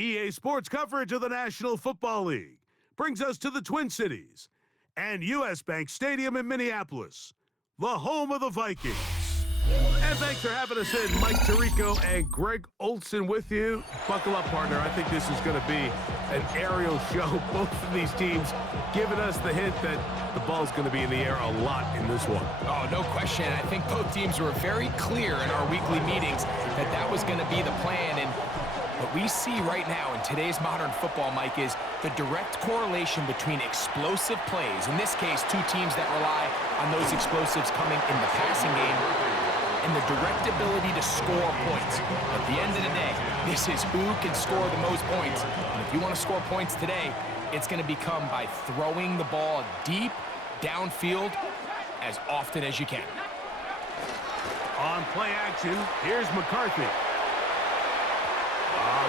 EA Sports coverage of the National Football League brings us to the Twin Cities and U.S. Bank Stadium in Minneapolis, the home of the Vikings. And thanks for having us in. Mike Tirico and Greg Olsen with you. Buckle up, partner. I think this is going to be an aerial show. Both of these teams giving us the hint that the ball's going to be in the air a lot in this one. Oh, no question. I think both teams were very clear in our weekly meetings that that was going to be the plan. And what we see right now in today's modern football, Mike, is the direct correlation between explosive plays, in this case, two teams that rely on those explosives coming in the passing game, and the direct ability to score points. At the end of the day, this is who can score the most points. And if you want to score points today, it's going to become by throwing the ball deep downfield as often as you can. On play action, here's McCarthy.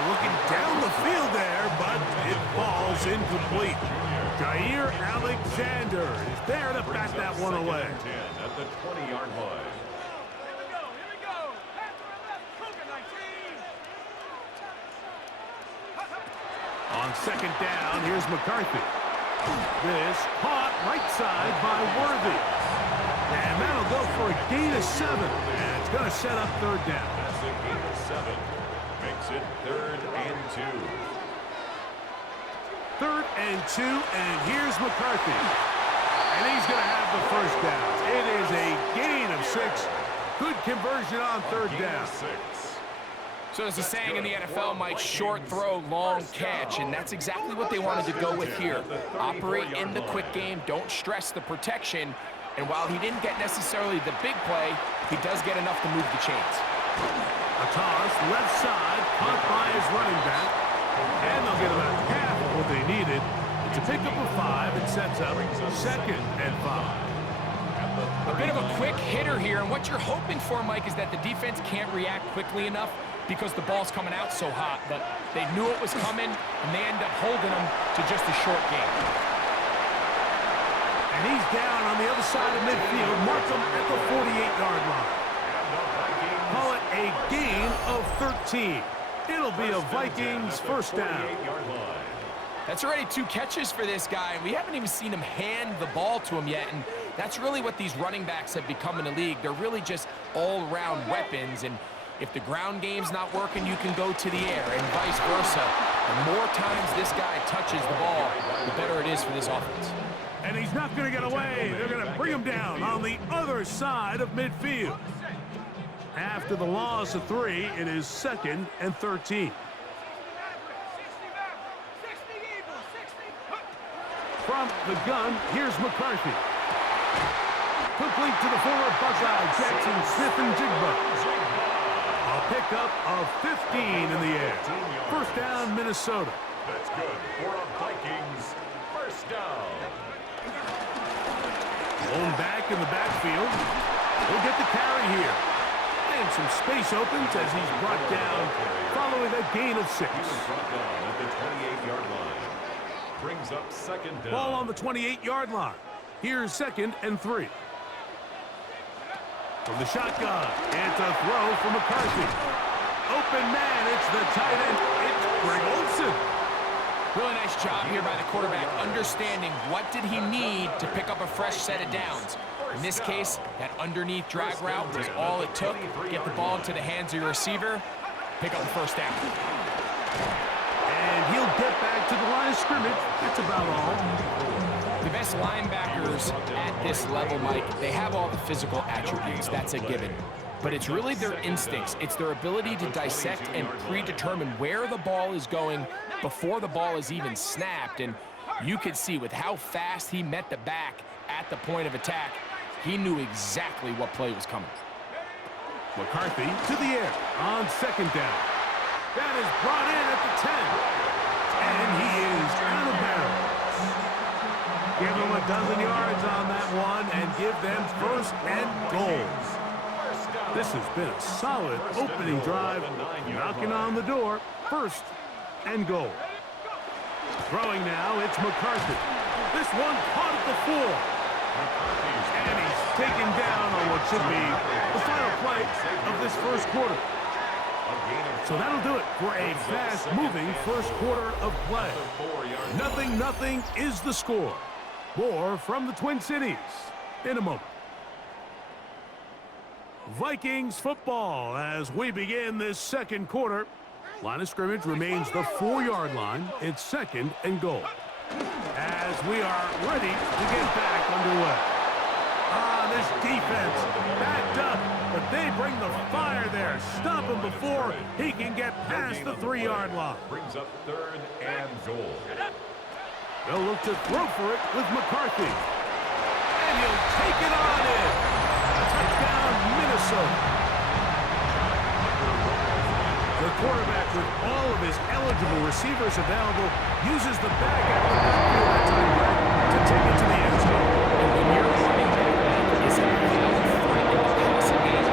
Looking down the field there, but it falls incomplete. Jair Alexander is there to bat that one away. At the 20-yard line. On second down, here's McCarthy. This caught right side by Worthy. And that'll go for a gain of 7. And it's going to set up third down. That's a gain of 7. Makes it 3rd and 2. 3rd and 2, and here's McCarthy. And he's going to have the first down. It is a gain of 6. Good conversion on third down. So there's a saying in the NFL, Mike, short throw, long catch, and that's exactly what they wanted to go with here. Operate in the quick game, don't stress the protection, and while he didn't get necessarily the big play, he does get enough to move the chains. A toss, left side, caught by his running back, and they'll get about half of what they needed. It's a pickup of 5, and sets up 2nd and 5. A bit of a quick hitter here, and what you're hoping for, Mike, is that the defense can't react quickly enough because the ball's coming out so hot, but they knew it was coming, and they end up holding them to just a short game. And he's down on the other side of midfield. Mark him at the 48-yard line. Call it a gain of 13. It'll be a Vikings first down. That's already 2 catches for this guy, and we haven't even seen him hand the ball to him yet, and that's really what these running backs have become in the league. They're really just all-around weapons, and if the ground game's not working, you can go to the air, and vice versa. The more times this guy touches the ball, the better it is for this offense. And he's not going to get away. They're going to bring him down on the other side of midfield. After the loss of 3, it is 2nd and 13. From the gun, here's McCarthy. Complete to the former Buckeye, Jackson Smith-Njigba. A pickup of 15 in the air. First down, Minnesota. That's good for a Vikings first down. Blown back in the backfield. He'll get the carry here. And some space opens as he's brought down following a gain of 6. Brought down at the 28-yard line. Brings up 2nd down. Ball on the 28-yard line. Here's 2nd and 3. From the shotgun, it's a throw for McCarthy. Open man, it's the tight end. It's Greg Olsen. Really nice job here by the quarterback, understanding what did he need to pick up a fresh set of downs. In this case, that underneath drag route was all it took. Get the ball into the hands of your receiver, pick up the first down. And he'll get back to the line of scrimmage. That's about all. The best linebackers at this level, Mike, they have all the physical attributes. That's a given. But it's really their instincts. It's their ability to dissect and predetermine where the ball is going before the ball is even snapped. And you could see with how fast he met the back at the point of attack, he knew exactly what play was coming. McCarthy to the air on 2nd down. That is brought in at the 10. And he is out of bounds. Give them a dozen yards on that one and give them 1st and goal. This has been a solid opening drive, knocking on the door, 1st and goal. Throwing now, it's McCarthy. This one caught at the 4. And he's taken down on what should be the final play of this first quarter. So that'll do it for a fast-moving first quarter of play. 0-0 is the score. More from the Twin Cities in a moment. Vikings football as we begin this second quarter. Line of scrimmage remains the 4-yard line. It's 2nd and goal. As we are ready to get back underway. This defense backed up, but they bring the fire there. Stop him before he can get past the 3-yard line. Brings up 3rd and goal. They'll look to throw for it with McCarthy. And he'll take it on in. Touchdown, Minnesota. The quarterback, with all of his eligible receivers available, uses the back out of the backfield that time to take it to the end zone. And when you're running back, is a valid threat in the passing game,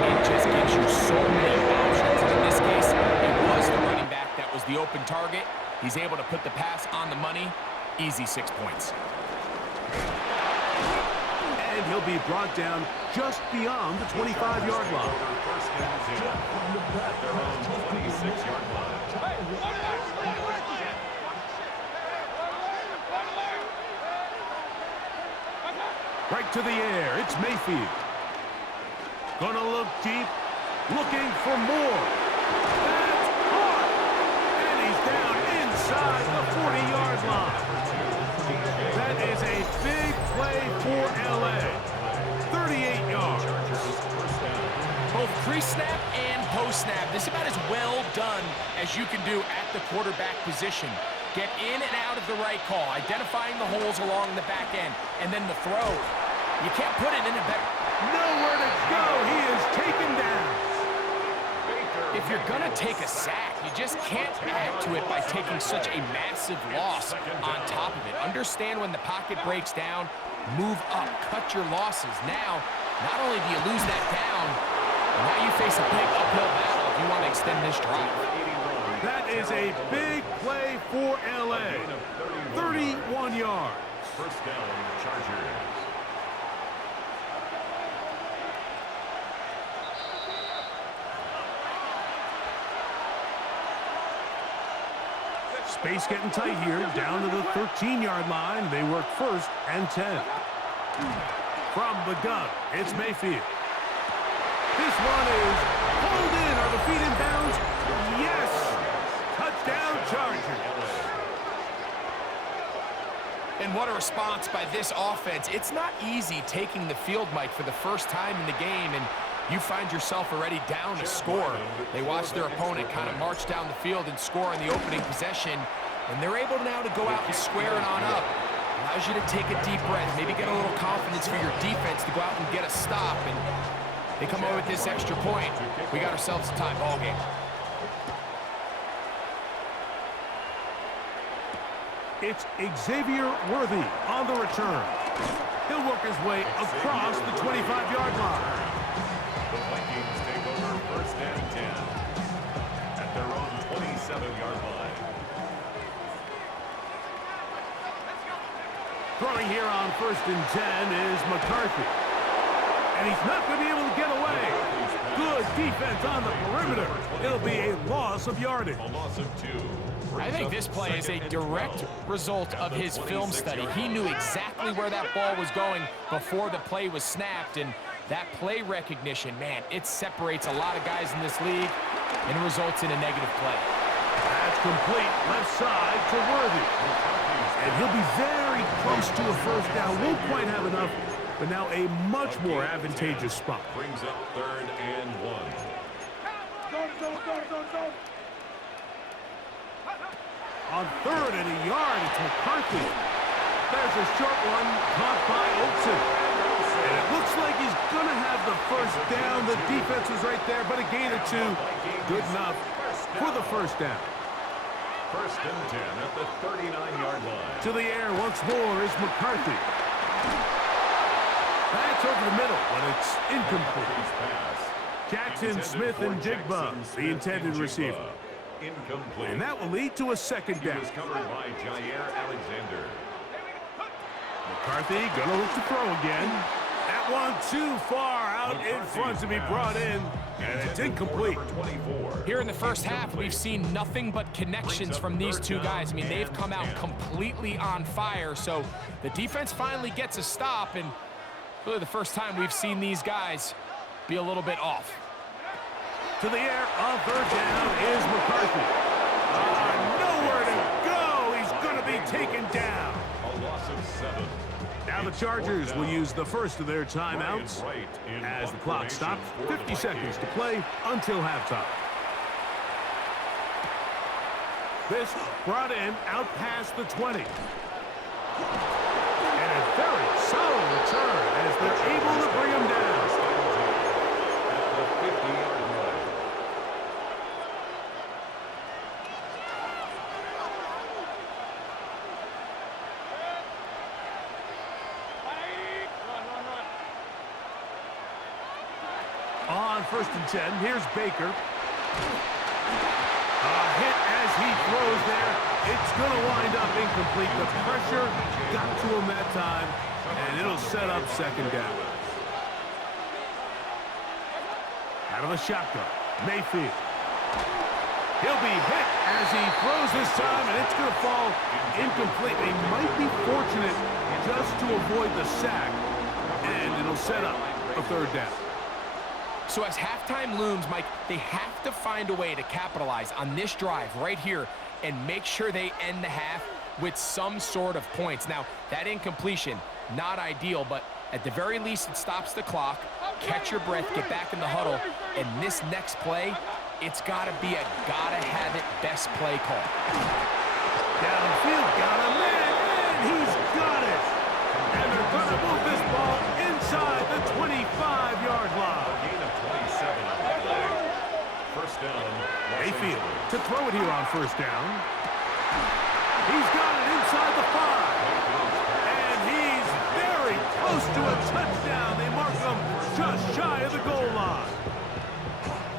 and it just gives you so many options. And in this case, it was the running back that was the open target. He's able to put the pass on the money. Easy 6 points. And he'll be brought down just beyond the 25-yard line. First and 10 at their own 26-yard line. Right to the air. It's Mayfield. Gonna look deep. Looking for more. That's caught. And he's down inside the 40-yard line. That is a big play for L.A. 38 yards. Both pre-snap and post-snap. This is about as well done as you can do at the quarterback position. Get in and out of the right call, identifying the holes along the back end, and then the throw. You can't put it in a better. Nowhere to go. He is taken down. If you're going to take a sack, you just can't add to it by taking such a massive loss on top of it. Understand when the pocket breaks down, move up, cut your losses. Now, not only do you lose that down, but now you face a big uphill battle if you want to extend this drive. That is a big play for L.A. 31 yards. First down, Chargers. Space getting tight here, down to the 13-yard line. They work 1st and 10. From the gun, it's Mayfield. This one is pulled in. Are the feet in bounds? Yes! Touchdown, Chargers. And what a response by this offense. It's not easy taking the field, Mike, for the first time in the game, and you find yourself already down a score. They watch their opponent kind of march down the field and score in the opening possession, and they're able now to go out and square it on up. Allows you to take a deep breath, maybe get a little confidence for your defense to go out and get a stop, and they come away with this extra point. We got ourselves a tie ball game. It's Xavier Worthy on the return. He'll work his way across the 25-yard line. The Vikings take over 1st and 10 at their own 27-yard line. Throwing here on 1st and 10 is McCarthy. And he's not going to be able to get away. Good defense on the perimeter. It'll be a loss of yardage. A loss of 2. I think this play is a direct result of his film study. He knew exactly where that ball was going before the play was snapped, and that play recognition, man, it separates a lot of guys in this league, and it results in a negative play. That's complete left side to Worthy. And he'll be very close to a 1st down. Won't quite have enough, but now a much more advantageous spot. Brings up 3rd and 1. On 3rd and a yard, it's McCarthy. There's a short one caught by Olsen. And it looks like he's going to have the 1st down. The defense was right there, but a gain of 2. Good enough for the 1st down. 1st and 10 at the 39-yard line. To the air once more is McCarthy. That's over the middle, but it's incomplete. Jackson Smith and Jigba, the intended receiver. Incomplete. And that will lead to a 2nd He down. was covered by Jair Alexander. McCarthy gonna look to throw again. That one too far out in front to be brought in, and it's incomplete. Here in the first half, we've seen nothing but connections from these two guys. I mean, they've come out completely on fire, so the defense finally gets a stop, and really the first time we've seen these guys be a little bit off. To the air on third down is McCarthy. Nowhere to go. He's going to be taken down. A loss of 7. Now the Chargers will use the first of their timeouts as the clock stops. 50 seconds to play until halftime. This brought in out past the 20. And a very solid return as they're able to bring him down. At the 50-yard line. On 1st and 10, here's Baker. A hit as he throws there. It's going to wind up incomplete. The pressure got to him that time, and it'll set up second down. Out of the shotgun, Mayfield. He'll be hit as he throws this time, and it's going to fall incomplete. They might be fortunate just to avoid the sack, and it'll set up a third down. So as halftime looms, Mike, they have to find a way to capitalize on this drive right here and make sure they end the half with some sort of points. Now, that incompletion, not ideal, but at the very least, it stops the clock. Catch your breath, get back in the huddle, and this next play, it's got to be a gotta-have-it best play call. Downfield, got a man, and he's got it. And they're going to move this ball inside the 25-yard line. First down. Mayfield to throw it here on first down. He's got it inside the 5. And he's very close to a touchdown. They mark him just shy of the goal line.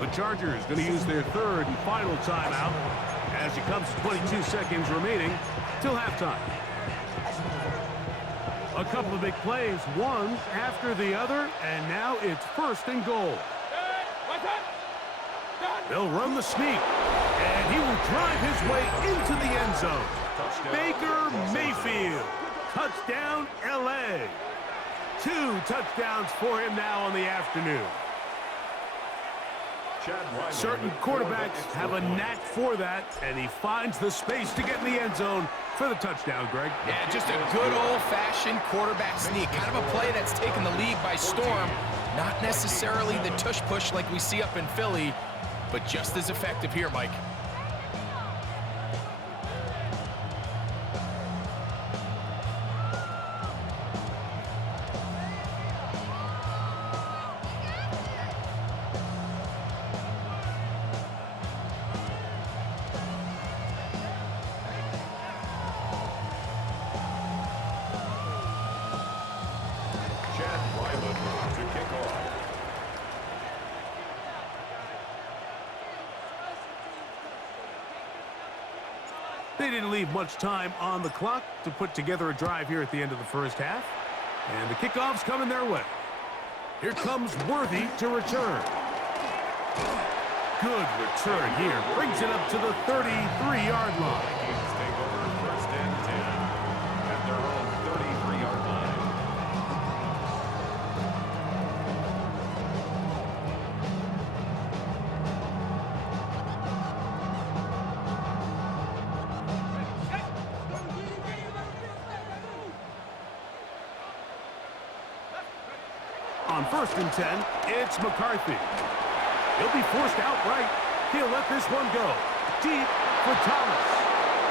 The Chargers going to use their third and final timeout as it comes to 22 seconds remaining till halftime. A couple of big plays, one after the other, and now it's 1st and goal. They'll run the sneak, and he will drive his way into the end zone. Baker Mayfield, touchdown L.A. 2 touchdowns for him now on the afternoon. Certain quarterbacks have a knack for that, and he finds the space to get in the end zone for the touchdown, Greg. Yeah, just a good old-fashioned quarterback sneak. Kind of a play that's taken the league by storm. Not necessarily the tush-push like we see up in Philly, but just as effective here, Mike. They didn't leave much time on the clock to put together a drive here at the end of the first half. And the kickoff's coming their way. Here comes Worthy to return. Good return here. Brings it up to the 33-yard line. Vikings take over 1st and 10 at their own 33-yard line. On 1st and 10, it's McCarthy. He'll be forced outright. He'll let this one go. Deep for Thomas.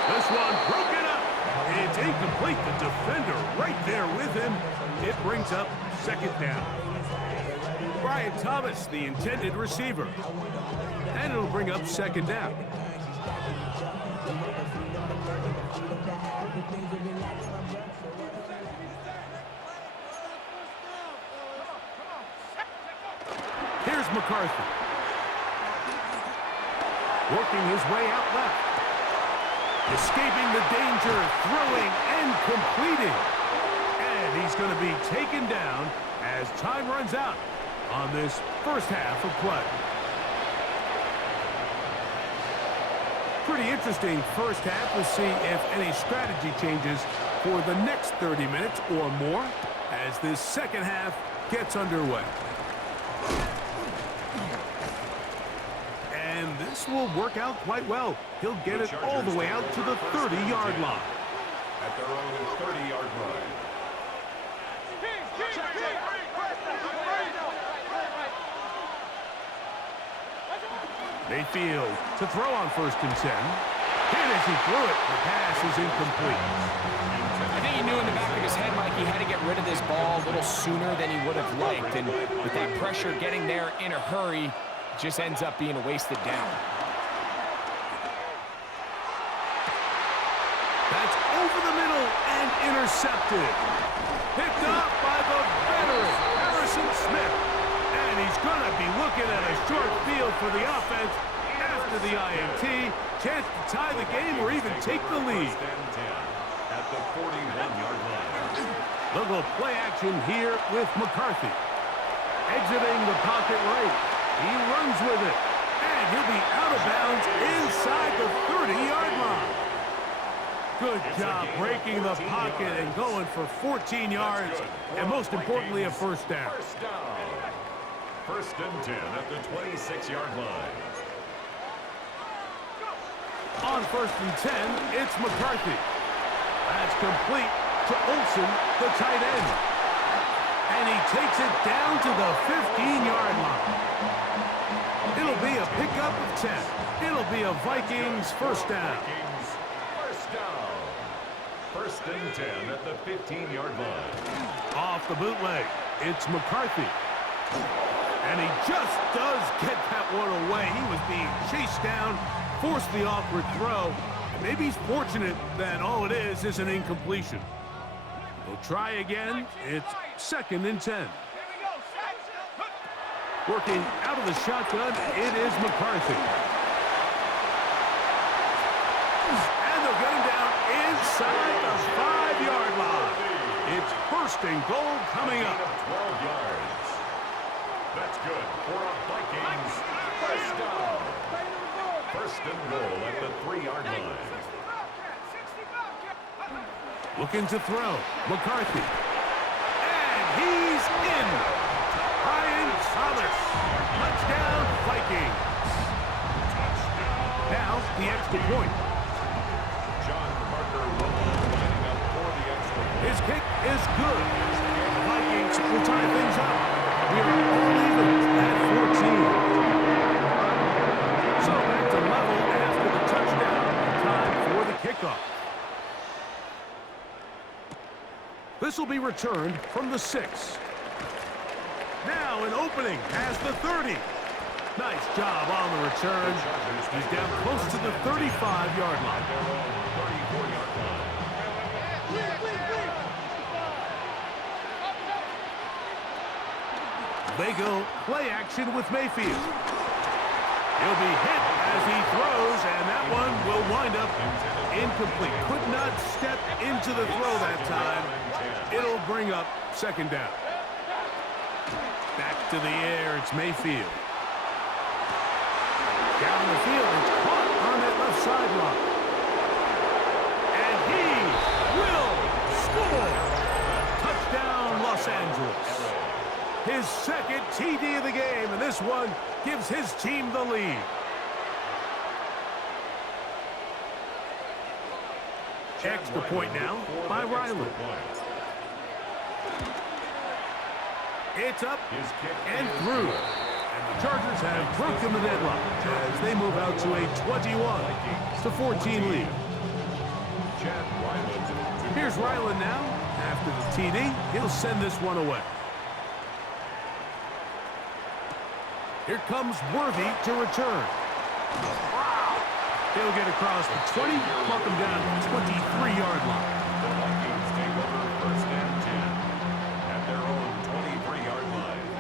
This one broken up. It's incomplete. The defender right there with him. It brings up 2nd down. Brian Thomas, the intended receiver. And it'll bring up 2nd down. Here's McCarthy. Working his way out left. Escaping the danger, throwing and completing. And he's going to be taken down as time runs out. on this first half of play. Pretty interesting first half. We'll see if any strategy changes for the next 30 minutes or more as this second half gets underway. And this will work out quite well. He'll get it all the way out to the 30-yard line. At their own 30-yard line. Mayfield to throw on 1st and 10. And as he threw it, the pass is incomplete. I think he knew in the back of his head, Mike, he had to get rid of this ball a little sooner than he would have liked. And with that pressure getting there in a hurry, it just ends up being a wasted down. That's over the middle and intercepted. Picked up by the veteran, Harrison Smith. And he's going to be looking at a short field for the offense after the INT. Chance to tie the game or even take the lead. At the 41-yard line. They'll go play action here with McCarthy. Exiting the pocket right. He runs with it. And he'll be out of bounds inside the 30-yard line. Good job breaking the pocket and going for 14 yards. And most importantly, a first down. First down. 1st and 10 at the 26-yard line. On 1st and 10, it's McCarthy. That's complete to Olsen, the tight end. And he takes it down to the 15-yard line. It'll be a pickup of 10. It'll be a Vikings first down. Vikings first down. 1st and 10 at the 15-yard line. Off the bootleg, it's McCarthy. And he just does get that one away. He was being chased down, forced the awkward throw. And maybe he's fortunate that all it is an incompletion. We'll try again. It's 2nd and 10. Working out of the shotgun, it is McCarthy. And they'll get him down inside the 5-yard line. It's 1st and goal coming up. 12 yards. That's good for a Vikings first down. 1st and goal at the 3-yard line. Looking to throw. McCarthy. And he's in. Brian Thomas. Touchdown, Vikings. Now, the extra point. John Parker lining up for the extra point. His kick is good. The Vikings will tie things up. We are all even at 14. So back to level after the touchdown. Time for the kickoff. This will be returned from the 6. Now an opening past the 30. Nice job on the return. He's down close to the 35-yard line. 34-yard line. They go play action with Mayfield. He'll be hit as he throws, and that one will wind up incomplete. Could not step into the throw that time. It'll bring up 2nd down. Back to the air, it's Mayfield. Down the field, it's caught on that left sideline. And he will score. Touchdown, Los Angeles. His 2nd TD of the game, and this one gives his team the lead. Extra point now by Ryland. It's up and through. And the Chargers have broken the deadlock as they move out to a 21-14 lead. Here's Ryland now. After the TD, he'll send this one away. Here comes Worthy to return. He'll get across the 20, mark him down to the 23-yard line. The Vikings take over 1st and 10 at their own 23-yard line.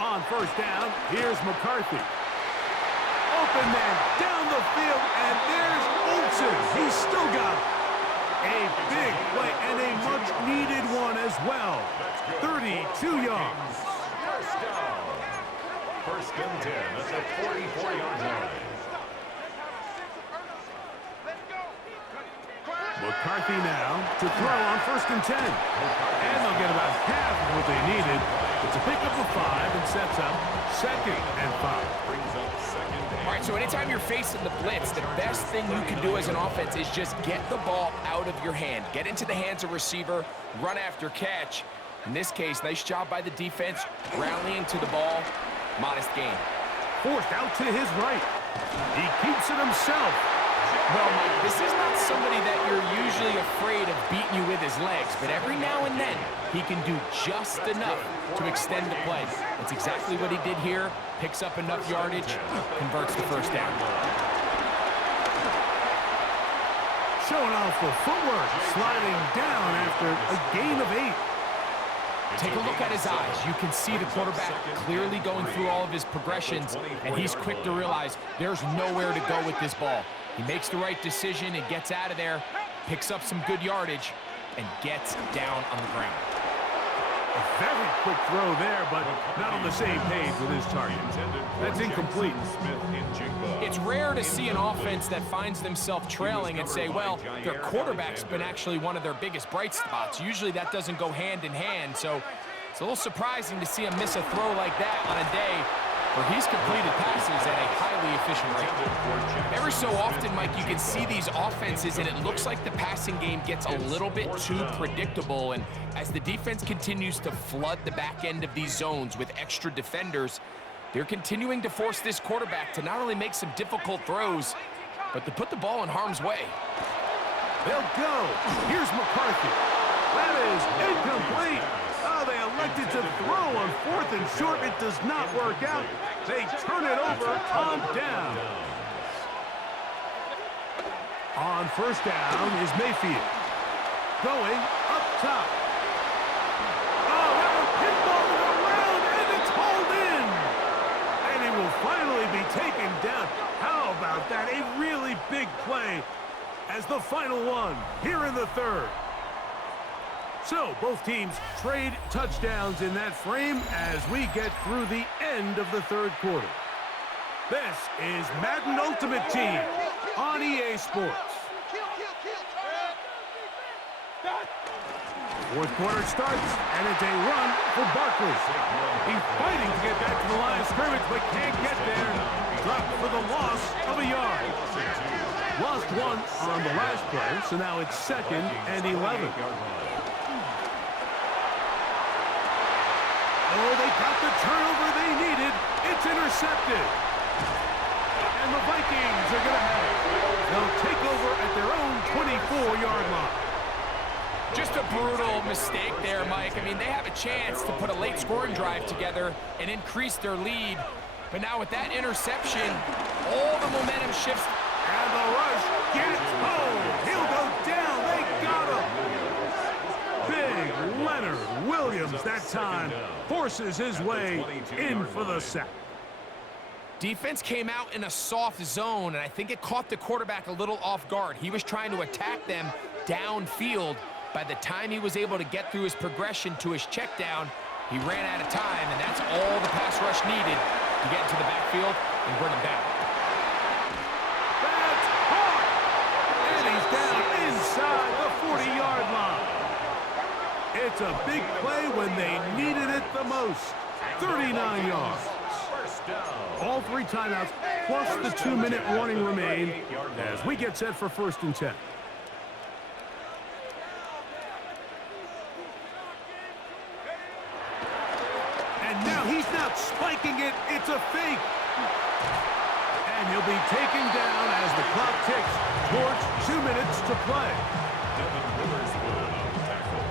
On 1st down, here's McCarthy. Open man down the field, and there's Olsen. He's still got it. A big play and a much-needed one as well. 32 yards. First down. First and 10 at the 44-yard line. McCarthy now to throw on first and 10. And they'll get about half of what they needed. It's a pickup of 5 and sets up second and 5. Brings up second down. All right, so anytime you're facing the blitz, the best thing you can do as an offense is just get the ball out of your hand. Get into the hands of receiver, run after catch. In this case, nice job by the defense, rallying to the ball. Modest gain. Forced out to his right. He keeps it himself. Well, Mike, this is not somebody that you're usually afraid of beating you with his legs, but every now and then, he can do just enough to extend the play. That's exactly what he did here. Picks up enough yardage, converts the first down. Showing off the footwork, sliding down after a gain of 8. Take a look at his eyes. You can see the quarterback clearly going through all of his progressions, and he's quick to realize there's nowhere to go with this ball. He makes the right decision and gets out of there, picks up some good yardage, and gets down on the ground. A very quick throw there, but not on the same page with his target. That's incomplete. It's rare to see an offense that finds themselves trailing and say, well, their quarterback's been actually one of their biggest bright spots. Usually that doesn't go hand in hand, so it's a little surprising to see him miss a throw like that on a day where he's completed passes at a highly efficient rate. Every so often, Mike, you can see these offenses, and it looks like the passing game gets a little bit too predictable, and as the defense continues to flood the back end of these zones with extra defenders, they're continuing to force this quarterback to not only make some difficult throws, but to put the ball in harm's way. They'll go. Here's McCarthy. That is incomplete. Oh, they elected to throw on 4th and short. It does not work out. They turn it over on down. On first down is Mayfield. Going up top. Oh, that one pinballed around, and it's hauled in. And he will finally be taken down. How about that? A really big play as the final one here in the third. So, both teams trade touchdowns in that frame as we get through the end of the third quarter. This is Madden Ultimate Team on EA Sports. Fourth quarter starts, and it's a run for Barkley. He's fighting to get back to the line of scrimmage, but can't get there. Dropped for the loss of a yard. Lost 1 on the last play, so now it's 2nd and 11. Oh, they got the turnover they needed. It's intercepted. And the Vikings are going to have it. They'll take over at their own 24-yard line. Just a brutal mistake there, Mike. I mean, they have a chance to put a late scoring drive together and increase their lead. But now with that interception, all the momentum shifts. And the rush gets home. He'll go down. They got him. Big Leonard Williams that time forces his way in for the sack. Defense came out in a soft zone, and I think it caught the quarterback a little off guard. He was trying to attack them downfield. By the time he was able to get through his progression to his check down, he ran out of time, and that's all the pass rush needed to get into the backfield and bring him down. That's caught! And he's down inside the 40-yard line. It's a big play when they needed it the most. 39 yards. All 3 timeouts, plus the 2-minute warning remain as we get set for 1st and 10. And now he's not spiking it. It's a fake. And he'll be taken down as the clock ticks towards 2 minutes to play. Devin Witherspoon on the tackle.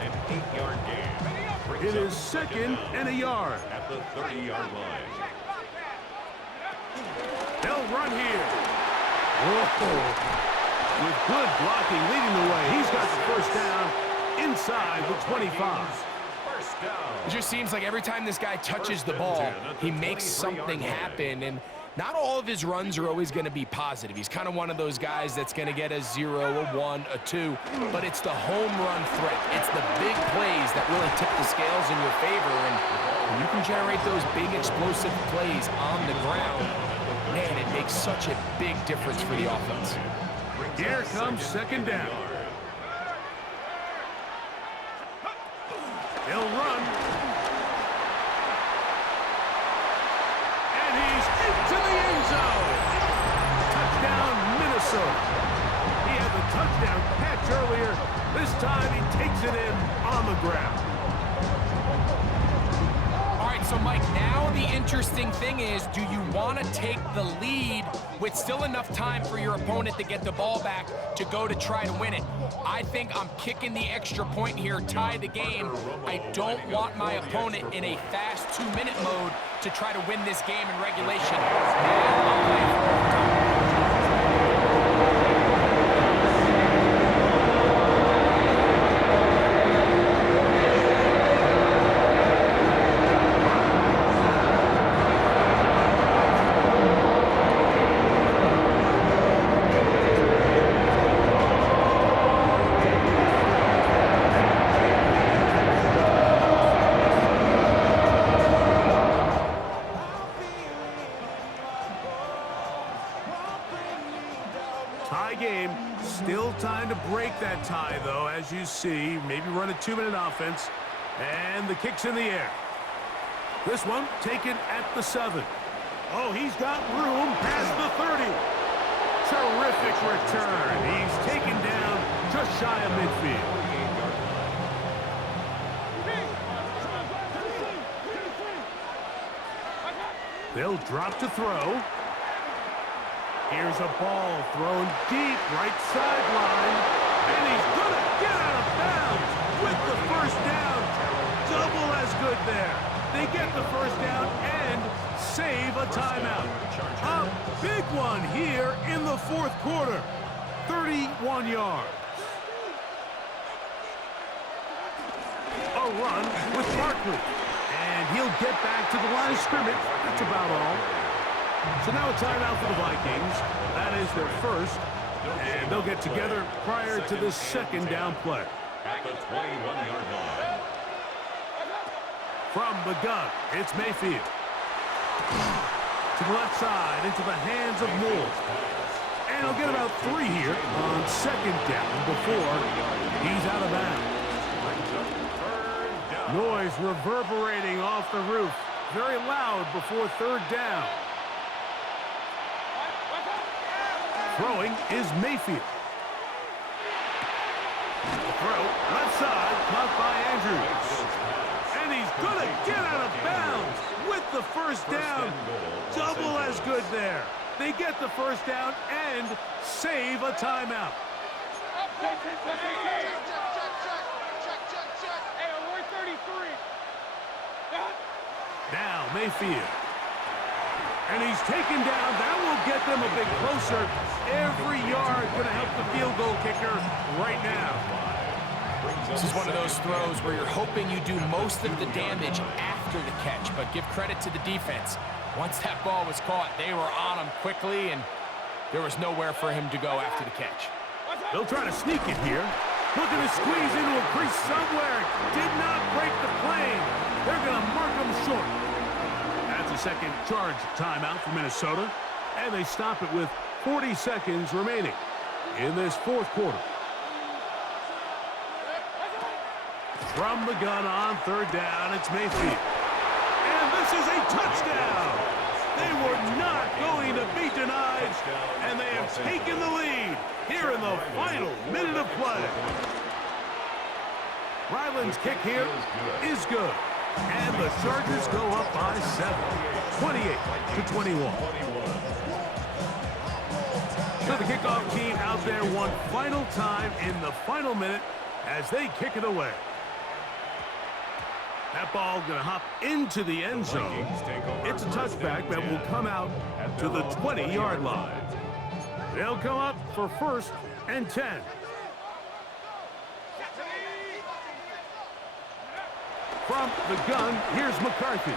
An 8-yard gain. It is 2nd and a yard. At the 30-yard line. They'll run here. Whoa. With good blocking leading the way. He's got the first down inside the 25. It just seems like every time this guy touches the ball, he makes something happen. And Not all of his runs are always going to be positive. He's kind of one of those guys that's going to get a 0, a 1, a 2, but it's the home run threat. It's the big plays that really tip the scales in your favor, and when you can generate those big explosive plays on the ground, man, it makes such a big difference for the offense. Here comes second down. He'll run. And he's into the end zone. Touchdown, Minnesota. He had the touchdown catch earlier. This time he takes it in on the ground. All right, so Mike, now the interesting thing is, do you want to take the lead with still enough time for your opponent to get the ball back to go to try to win it? I think I'm kicking the extra point here, tie the game. I don't want my opponent in a fast 2-minute mode to try to win this game in regulation. And I'm playing for overtime. Tie game. Still time to break that tie, though, as you see. Maybe run a 2-minute offense. And the kick's in the air. This one taken at the 7. Oh, he's got room past the 30. Terrific return. He's taken down just shy of midfield. They'll drop to throw. Here's a ball thrown deep right sideline. And he's going to get out of bounds with the first down. Double as good there. They get the first down and save a timeout. A big one here in the fourth quarter. 31 yards. A run with Barkley. And he'll get back to the line of scrimmage. That's about all. So now a timeout for the Vikings. That is their first. And they'll get together prior to this second down play. At the 21-yard line. From the gun, it's Mayfield. To the left side, into the hands of Moore. And he'll get about 3 here on second down before he's out of bounds. Noise reverberating off the roof. Very loud before third down. Throwing is Mayfield. The throw, left side, caught by Andrews. And he's going to get out of bounds with the first down. Double as good there. They get the first down and save a timeout. Now Mayfield. And he's taken down. That will get them a bit closer. Every yard going to help the field goal kicker right now. This is one of those throws where you're hoping you do most of the damage after the catch, but give credit to the defense. Once that ball was caught, they were on him quickly, and there was nowhere for him to go after the catch. They'll try to sneak it here. Looking to squeeze into a crease somewhere. Did not break the plane. They're going to mark him short. That's a second charge timeout for Minnesota, and they stop it with 40 seconds remaining in this fourth quarter. From the gun on third down, it's Mayfield. And this is a touchdown. They were not going to be denied, and they have taken the lead here in the final minute of play. Ryland's kick here is good. And the Chargers go up by 7, 28-21. So the kickoff team out there one final time in the final minute as they kick it away. That ball going to hop into the end zone. It's a touchback that will come out to the 20-yard line. They'll come up for 1st and 10. From the gun, here's McCarthy.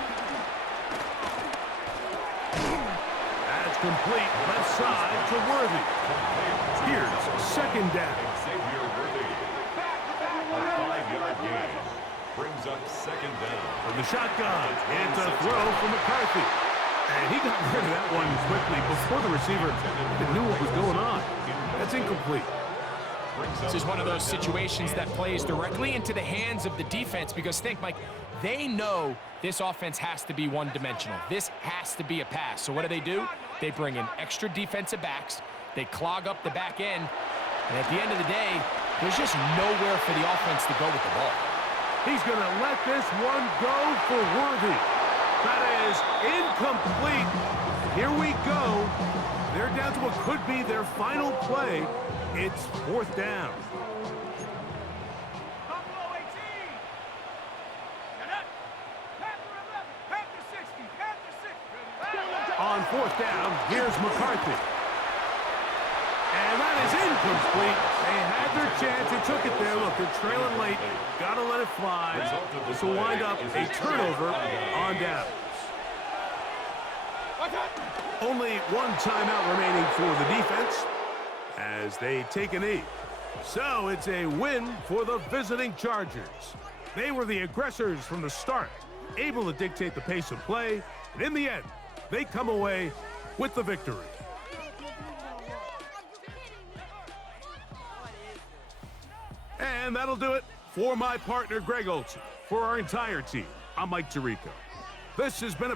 complete left side to Worthy. Here's second down. Xavier Worthy. A 5-yard gain. Brings up second down. From the shotgun, it's a throw from McCarthy. And he got rid of that one quickly before the receiver even knew what was going on. That's incomplete. This is one of those situations that plays directly into the hands of the defense because think, Mike, they know this offense has to be one-dimensional. This has to be a pass. So what do? They bring in extra defensive backs. They clog up the back end. And at the end of the day, there's just nowhere for the offense to go with the ball. He's going to let this one go for Worthy. That is incomplete. Here we go. They're down to what could be their final play. It's fourth down. On fourth down, here's McCarthy. And that is incomplete. They had their chance. They took it there. Look, they're trailing late. Got to let it fly. This will wind up a turnover on downs. Only one timeout remaining for the defense as they take a knee. So it's a win for the visiting Chargers. They were the aggressors from the start, able to dictate the pace of play, and in the end, they come away with the victory. And that'll do it for my partner, Greg Olsen. For our entire team, I'm Mike Tirico. This has been a